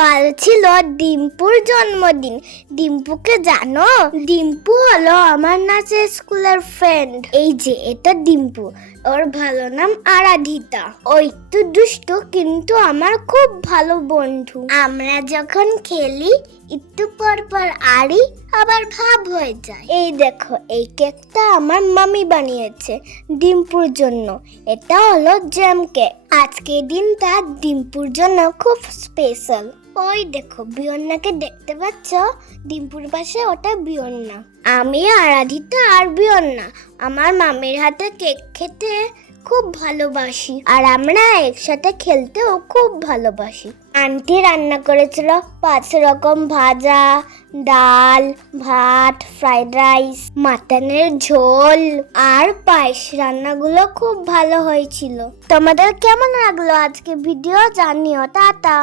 কাল ছিল ডিম্পুর জন্মদিন। ডিম্পুকে জানো? ডিম্পু হলো আমার নাচের স্কুলের ফ্রেন্ড। এই যে এটা ডিম্পু, ওর ভালো নাম আরাধিতা। ও একটু দুষ্টু কিন্তু আমার খুব ভালো বন্ধু। আমরা যখন খেলি একটু পর পর আড়ি আবার ভাব হয়ে যায়। এই দেখো, এই কেকটা আমার মামি বানিয়েছে ডিম্পুর জন্য। এটা হলো জ্যাম কেক। আজকের দিনটা ডিম্পুর জন্য খুব স্পেশাল। ওই দেখো বিয়ন্নাকে দেখতে পাচ্ছ? ডিম্পুর পাশে ওটা বিয়ন্না। আমি আরাধিতা আর বিয়ন্না আমার মামির হাতে কেক খেতে খুব ভালোবাসি, আর আমরা একসাথে খেলতেও খুব ভালোবাসি। আন্টি রান্না করেছিল 5 রকম ভাজা, ডাল, ভাত, ফ্রাইড রাইস, মাটনের ঝোল আর পায়েস। রান্নাগুলো খুব ভালো হয়েছিল। তোমাদের কেমন লাগলো আজকে ভিডিও জানিও। টাটা।